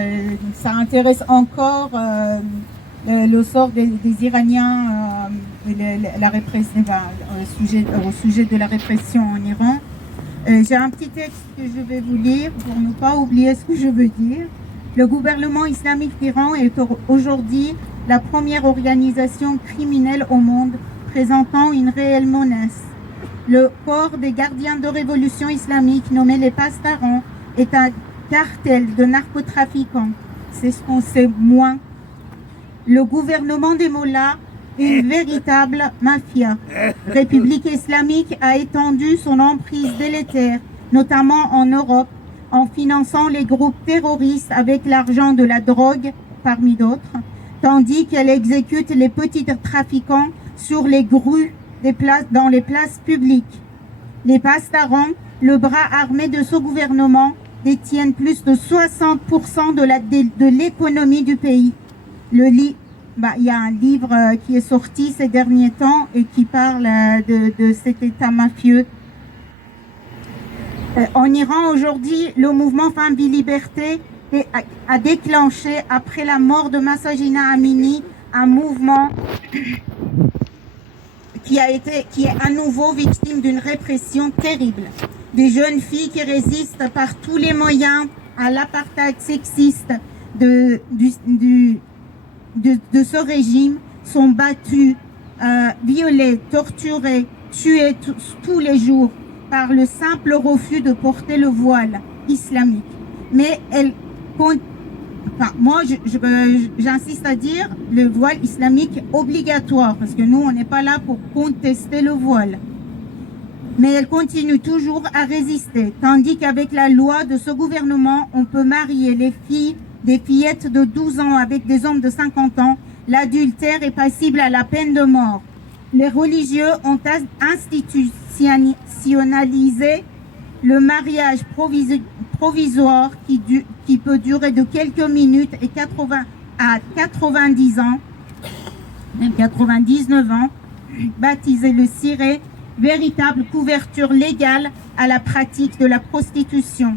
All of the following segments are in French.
Ça intéresse encore le sort des Iraniens au sujet de la répression en Iran. J'ai un petit texte que je vais vous lire pour ne pas oublier ce que je veux dire. Le gouvernement islamique d'Iran est aujourd'hui la première organisation criminelle au monde présentant une réelle menace. Le corps des gardiens de révolution islamique, nommé les Pasdaran, est un cartel de narcotrafiquants. C'est ce qu'on sait moins. Le gouvernement des mollahs, une véritable mafia. République islamique a étendu son emprise délétère, notamment en Europe, en finançant les groupes terroristes avec l'argent de la drogue, parmi d'autres, tandis qu'elle exécute les petits trafiquants sur les grues dans les places publiques. Les Pasdaran, le bras armé de ce gouvernement, détiennent plus de 60% de l'économie du pays. Il y a un livre qui est sorti ces derniers temps et qui parle de cet état mafieux. En Iran, aujourd'hui, le mouvement Femmes, Vie, Liberté a déclenché, après la mort de Mahsa Amini, un mouvement qui est à nouveau victime d'une répression terrible. Des jeunes filles qui résistent par tous les moyens à l'apartheid sexiste de ce régime sont battues, violées, torturées, tuées tous les jours par le simple refus de porter le voile islamique. Mais moi, j'insiste à dire le voile islamique obligatoire, parce que nous, on n'est pas là pour contester le voile. Mais elle continue toujours à résister, tandis qu'avec la loi de ce gouvernement, on peut marier des fillettes de 12 ans avec des hommes de 50 ans. L'adultère est passible à la peine de mort. Les religieux ont institutionnalisé le mariage provisoire qui peut durer de quelques minutes et 90 ans, même 99 ans, baptisé le ciré, véritable couverture légale à la pratique de la prostitution.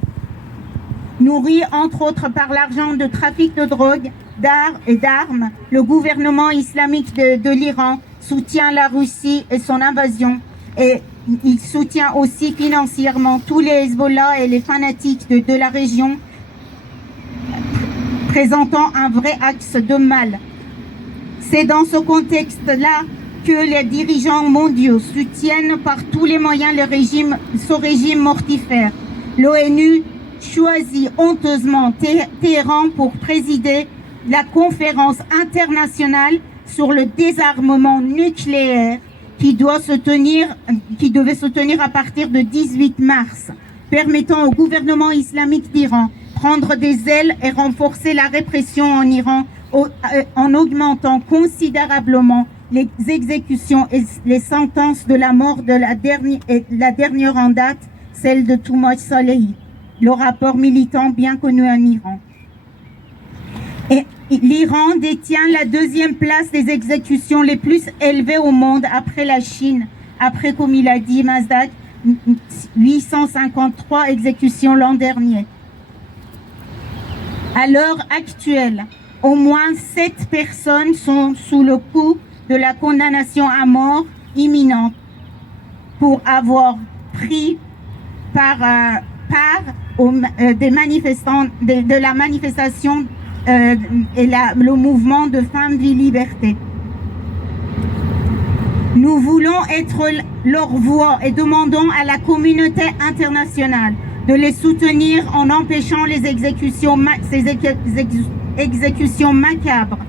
Nourri entre autres par l'argent de trafic de drogue, d'armes, le gouvernement islamique de l'Iran soutient la Russie et son invasion, et il soutient aussi financièrement tous les Hezbollah et les fanatiques de la région, présentant un vrai axe de mal. C'est dans ce contexte-là que les dirigeants mondiaux soutiennent par tous les moyens ce régime mortifère. L'ONU choisit honteusement Téhéran pour présider la conférence internationale sur le désarmement nucléaire qui devait se tenir à partir de 18 mars, permettant au gouvernement islamique d'Iran prendre des ailes et renforcer la répression en Iran en augmentant considérablement les exécutions et les sentences de la mort de la dernière en date, celle de Toumaj Salehi, le rapport militant bien connu en Iran. Et l'Iran détient la deuxième place des exécutions les plus élevées au monde après la Chine, après, comme il a dit Mazdak, 853 exécutions l'an dernier. À l'heure actuelle, au moins 7 personnes sont sous le coup de la condamnation à mort imminente pour avoir pris part des manifestants de la manifestation et le mouvement de Femmes, Vie, Liberté. Nous voulons être leur voix et demandons à la communauté internationale de les soutenir en empêchant ces exécutions macabres.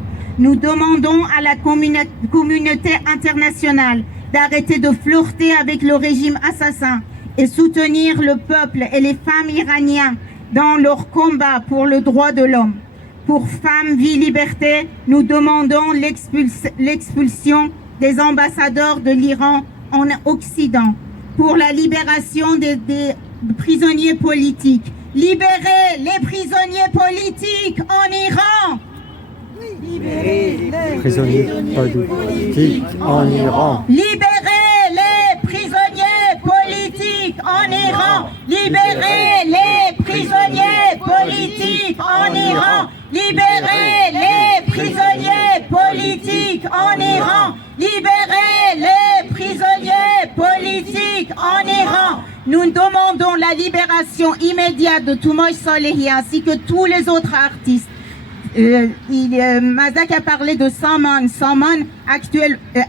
Nous demandons à la communauté internationale d'arrêter de flirter avec le régime assassin et soutenir le peuple et les femmes iraniens dans leur combat pour le droit de l'homme. Pour Femmes, Vie, Liberté, nous demandons l'expulsion des ambassadeurs de l'Iran en Occident. Pour la libération des prisonniers politiques. Libérez les prisonniers politiques en Iran! Libérez les prisonniers politiques en Iran! Libérez les prisonniers politiques en Iran. Libérez les prisonniers politiques en Iran. Libérez les prisonniers politiques en Iran. Libérez les prisonniers politiques en Iran. Nous demandons la libération immédiate de Toumoy Salehi ainsi que tous les autres artistes. Mazak a parlé de Salman. Salman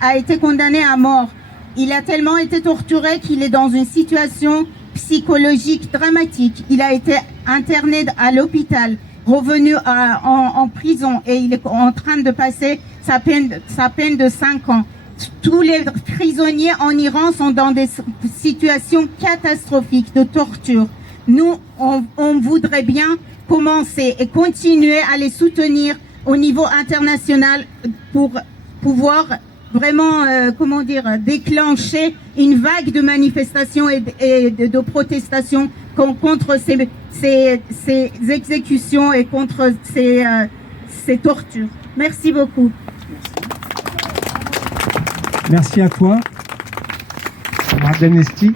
a été condamné à mort. Il a tellement été torturé qu'il est dans une situation psychologique dramatique. Il a été interné à l'hôpital, revenu en prison et il est en train de passer sa peine de 5 ans. Tous les prisonniers en Iran sont dans des situations catastrophiques de torture. Nous, on voudrait bien commencer et continuer à les soutenir au niveau international pour pouvoir vraiment, déclencher une vague de manifestations et de protestations contre ces exécutions et contre ces tortures. Merci beaucoup. Merci à toi, Amnesty.